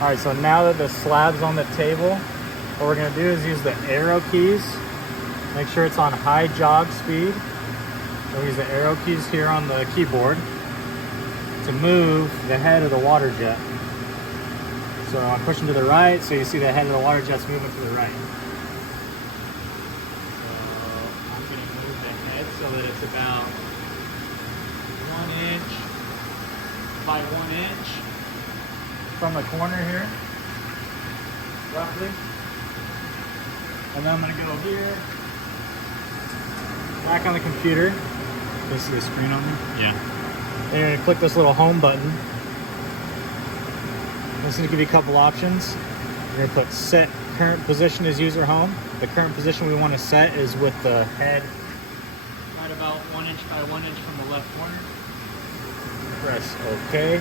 All right, so now that the slab's on the table, what we're gonna do is use the arrow keys. Make sure it's on high jog speed. We'll use the arrow keys here on the keyboard to move the head of the water jet. So I'm pushing to the right, so you see the head of the water jet's moving to the right. So I'm gonna move the head so that it's about 1 inch by 1 inch from the corner here, roughly. And then I'm gonna go here, back on the computer. This is the screen on there? Yeah. And you're gonna click this little home button. This is gonna give you a couple options. You're gonna put set current position as user home. The current position we wanna set is with the head right about 1 inch by 1 inch from the left corner. Press OK.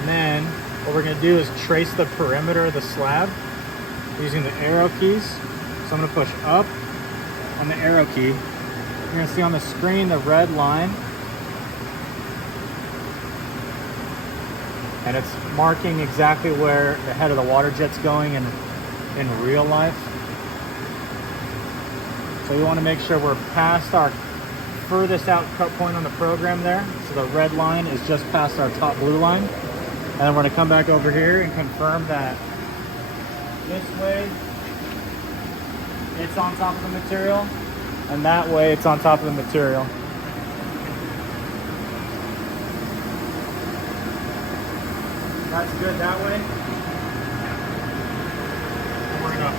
And then what we're gonna do is trace the perimeter of the slab using the arrow keys. So I'm gonna push up on the arrow key. You're gonna see on the screen the red line. And it's marking exactly where the head of the water jet's going in real life. So we wanna make sure we're past our furthest out cut point on the program there. So the red line is just past our top blue line. And then we're gonna come back over here and confirm that this way it's on top of the material, and that way it's on top of the material. That's good that way. And we're gonna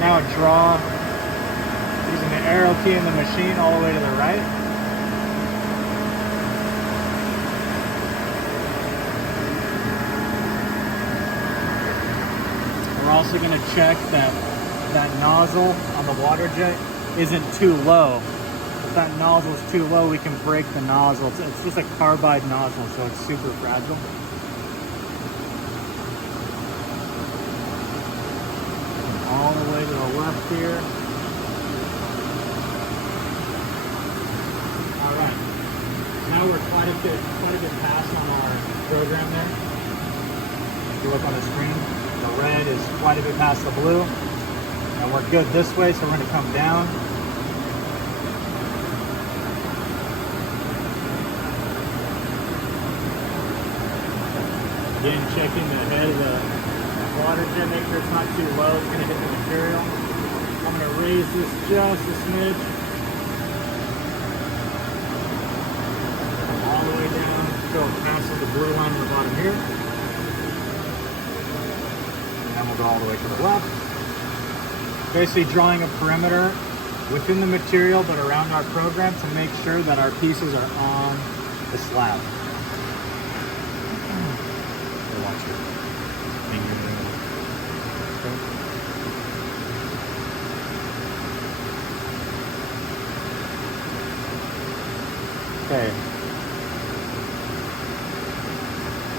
now draw using the arrow key in the machine all the way to the right. We're also going to check that nozzle on the water jet isn't too low. If that nozzle is too low, we can break the nozzle. It's just a carbide nozzle, so it's super fragile. All the way to the left here. All right. Now we're quite a bit past on our program there. If you look on the screen, the red is quite a bit past the blue. And we're good this way, so we're going to come down. Again, checking the head of the water jet, make sure it's not too low, it's going to hit the material. I'm going to raise this just a smidge. All the way down until it passes the blue line on the bottom here. And then we'll go all the way to the left. Basically drawing a perimeter within the material but around our program to make sure that our pieces are on the slab. Watch your finger there. Okay.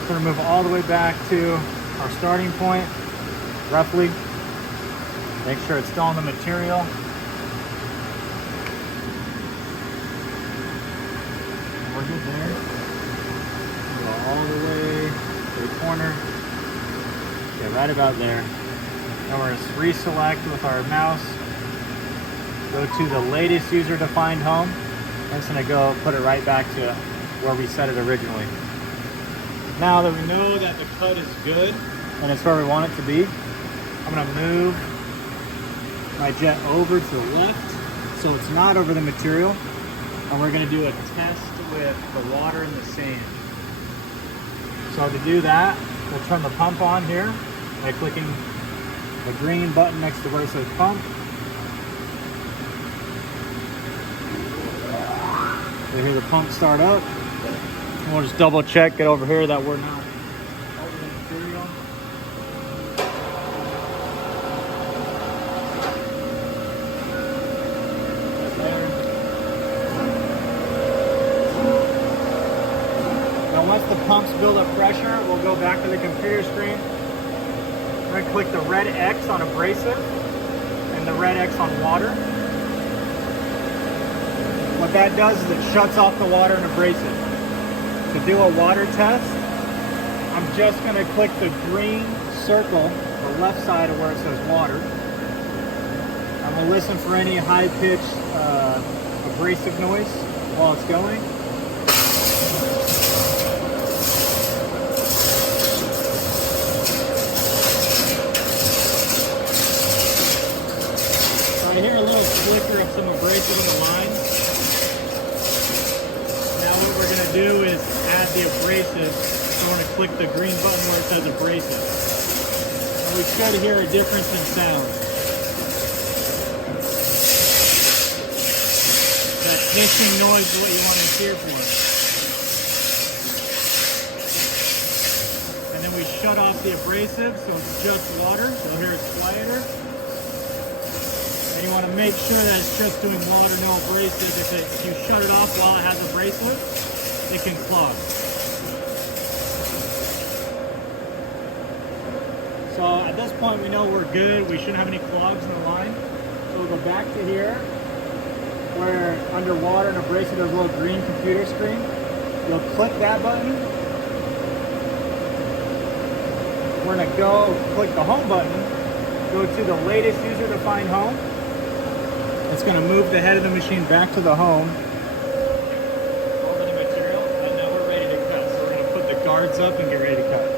We're going to move all the way back to our starting point, roughly. Make sure it's still on the material. We're good there. Go all the way to the corner. Okay, right about there. Now we're going to reselect with our mouse. Go to the latest user-defined home. And it's going to go put it right back to where we set it originally. Now that we know that the cut is good and it's where we want it to be, I'm going to move my jet over to the left so it's not over the material, and we're going to do a test with the water and the sand. So to do that, we'll turn the pump on here by clicking the green button next to where it says pump. You hear the pump start up, and we'll just double check it over here that we're not over the material. Once the pumps build up pressure, we'll go back to the computer screen. We're going to click the red X on abrasive and the red X on water. What that does is it shuts off the water and abrasive. To do a water test, I'm I'm just going to click the green circle, the left side of where it says water. I'm going to listen for any high-pitched abrasive noise while it's going. I hear a little flicker of some abrasive in the line. Now what we're going to do is add the abrasive. So we're going to click the green button where it says abrasive. And we should hear a difference in sound. That hissing noise is what you want to hear for. And then we shut off the abrasive so it's just water. So here it's quieter. And you want to make sure that it's just doing water, no abrasive. If you shut it off while it has abrasive, it can clog. So at this point we know we're good. We shouldn't have any clogs in the line. So we'll go back to here where under water and abrasive there's a little green computer screen. You'll click that button. We're going to go click the home button. Go to the latest user to find home. It's going to move the head of the machine back to the home. Over the material, and now we're ready to cut. So we're going to put the guards up and get ready to cut.